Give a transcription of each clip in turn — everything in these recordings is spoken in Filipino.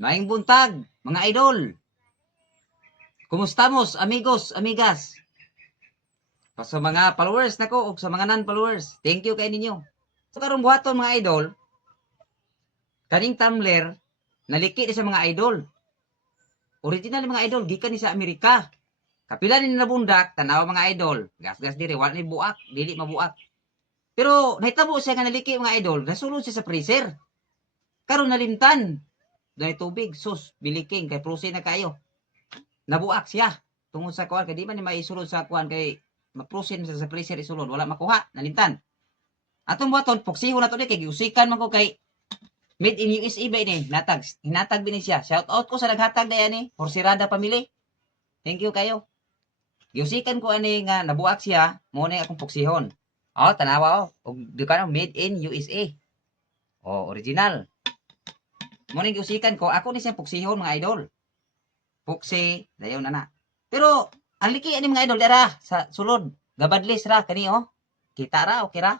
Maayong buntag, mga idol. Kumustamos, amigos, amigas. Sa mga followers nako o sa mga non-followers, thank you kay ninyo. So karong buhaton mga idol, kaning tumbler naliki ni sa mga idol. Original mga idol gikan ni sa Amerika. Kapila ni nabundak, tanaw mga idol. Gas-gas diri, wala ni buak, dili mabuak. Pero nahitabo siya nga naliki mga idol, nasulod siya sa freezer. Karon nalimtan. Dahil tubig, sus, biliking, kay prosin na kayo. Nabuak siya. Tungod sa kuwan, kay di man ni maisulod sa kuwan, kay maprosin sa freezer isulod. Wala makuha, nalimtan. Atong buhaton, puksiho na to kay giusikan man ko kay made in USA ba ini, natag, hinatag bin siya. Shout out ko sa naghatag na yan Porcerada Family. Thank you kayo. Giusikan ko ani nga nabuak siya, mo na akong puksihon. Oh, tanawa oh. Og di ka made in USA. Oh, original. Mo na giusikan ko, ako ni siyang puksihon mga idol. Puksi, dayon na. Pero ang liki ani mga idol dira sa sulod, gabadlis ra kani oh. Kita ra okay ra?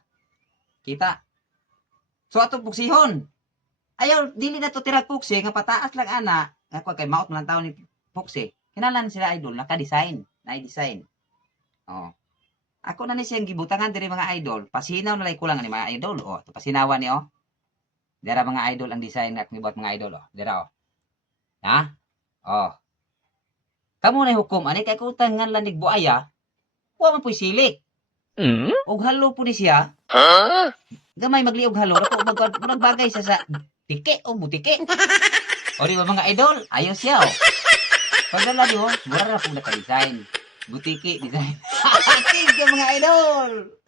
Kita. So ato puksihon. Ayaw dili na to tira puksi nga pataas lang ana, nga kay maot man tawo ni puksi. Kinalan sila idol naka-design, na-design. Oh. Ako na ni siyang gibutangan diri mga idol, pasinaw na lay kulang ni mga idol. Oh, to pasinawan ni oh. Dira mga idol ang design nga gibuhat mga idol oh. Dira oh. Ha? Oh. Kamo na hukom ani kay kutang nga landig buaya. Wa man puy silik. Og halo po ni siya. Gamay magliog halo ako magbagay sa tike o butike. O di ba mga idol? Ayos siya oh. Pagdala di oh, mura na po naka-design. Butiki design. Tig mga idol!